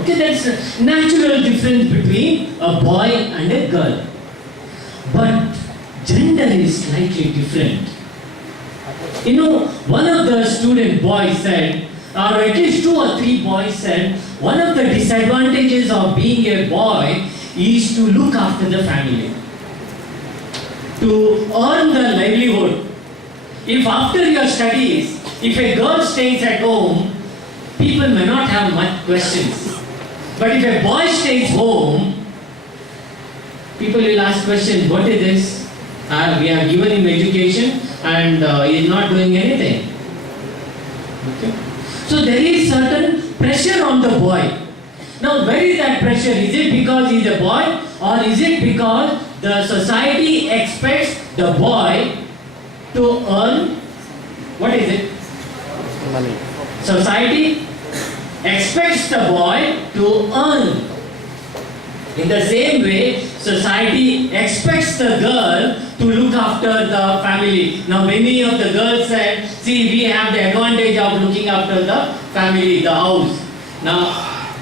Okay, that's a natural difference between a boy and a girl. But gender is slightly different. You know, one of the student boys said, or at least 2 or 3 boys said, one of the disadvantages of being a boy is to look after the family, to earn the livelihood. If after your studies, if a girl stays at home, people may not have much questions. But if a boy stays home, people will ask questions, what is this? We have given him education and he is not doing anything. Okay. So there is certain pressure on the boy. Now where is that pressure? Is it because he is a boy, or is it because the society expects the boy to earn, what is it? Money. Society expects the boy to earn. In the same way, society expects the girl to look after the family. Now many of the girls said, see, we have the advantage of looking after the family, the house. Now,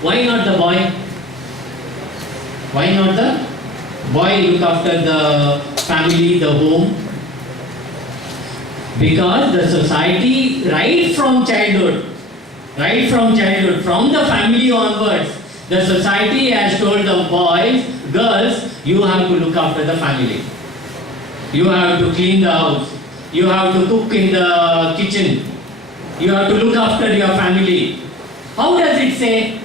why not the boy? Why not the boy look after the family, the home? Because the society, right from childhood, from the family onwards, the society has told the boys, girls, you have to look after the family. You have to clean the house. You have to cook in the kitchen. You have to look after your family. How does it say?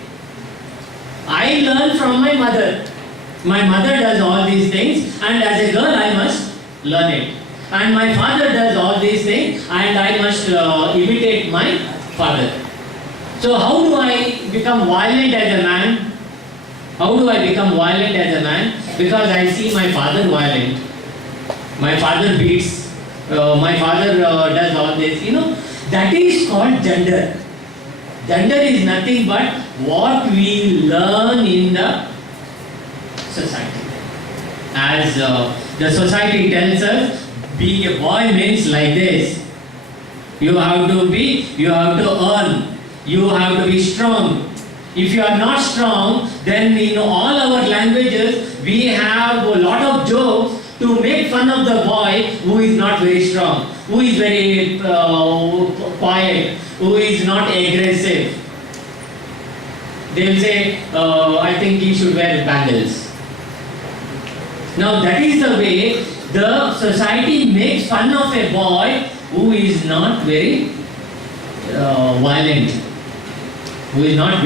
I learn from my mother. My mother does all these things, and as a girl I must learn it. And my father does all these things, and I must imitate my father. So how do I become violent as a man? How do I become violent as a man? Because I see my father violent. My father beats. My father does all this. You know, that is called gender. Gender is nothing but what we learn in the society. As the society tells us, being a boy means like this. You have to earn. You have to be strong. If you are not strong, then in all our languages, we have a lot of jokes to make fun of the boy who is not very strong, who is very quiet, who is not aggressive. They will say, I think he should wear bangles. Now that is the way the society makes fun of a boy who is not very violent. Who is not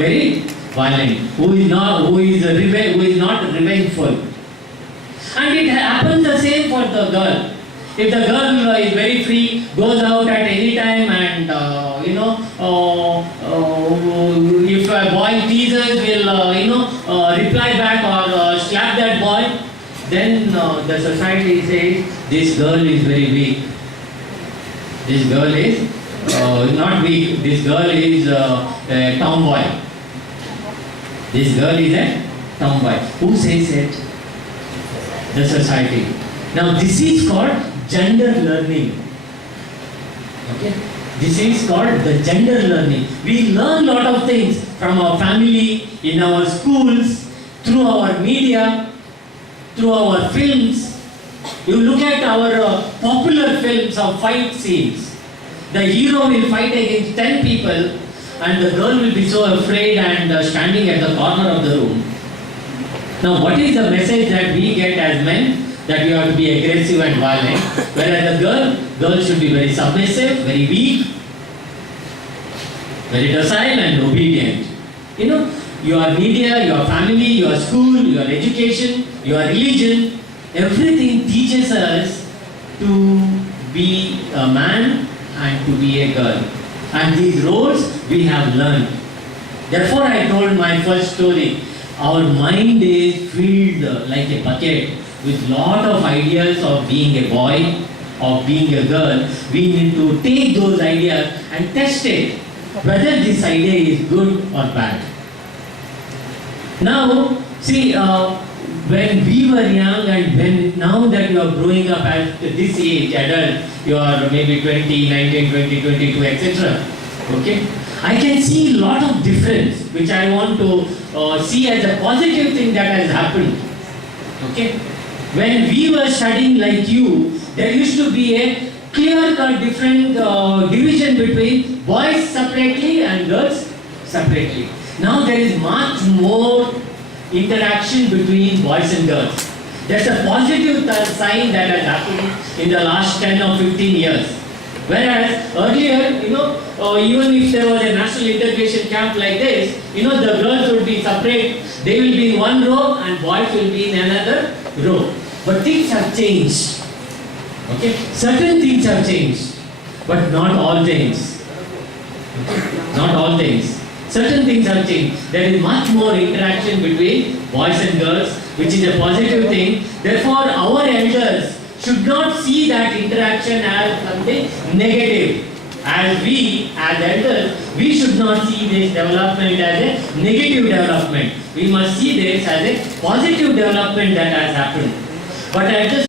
not revengeful. And it happens the same for the girl. If the girl is very free, goes out at any time, and if a boy teases, will reply back or slap that boy, then the society says this girl is very weak. This girl is not weak. This girl is a tomboy. This girl is a tomboy. Who says it? The society. Now this is called gender learning. Okay? This is called the gender learning. We learn lot of things from our family, in our schools, through our media, through our films. You look at our popular films of fight scenes. The hero will fight against 10 people, and the girl will be so afraid and standing at the corner of the room. Now what is the message that we get as men? That we have to be aggressive and violent. Whereas the girl should be very submissive, very weak, very docile and obedient. You know, your media, your family, your school, your education, your religion, everything teaches us to be a man and to be a girl. And these roles we have learned. Therefore I told my first story. Our mind is filled like a bucket with lot of ideas of being a boy, of being a girl. We need to take those ideas and test it, whether this idea is good or bad. Now, see, when we were young and now that you are growing up at this age, adult, you are maybe 20, 19, 20, 22, etc. Okay? I can see a lot of difference, which I want to see as a positive thing that has happened. Okay? When we were studying like you, there used to be a clear-cut different division between boys separately and girls separately. Now there is much more interaction between boys and girls. That's a positive sign that has happened in the last 10 or 15 years. Whereas earlier, even if there was a national integration camp like this, the girls would be separate. They will be in one row and boys will be in another row. But things have changed. Okay? Certain things have changed, but not all things. Okay? Not all things. Certain things have changed. There is much more interaction between boys and girls, which is a positive thing. Therefore, our elders should not see that interaction as something negative. As we, as elders, we should not see this development as a negative development. We must see this as a positive development that has happened. But at the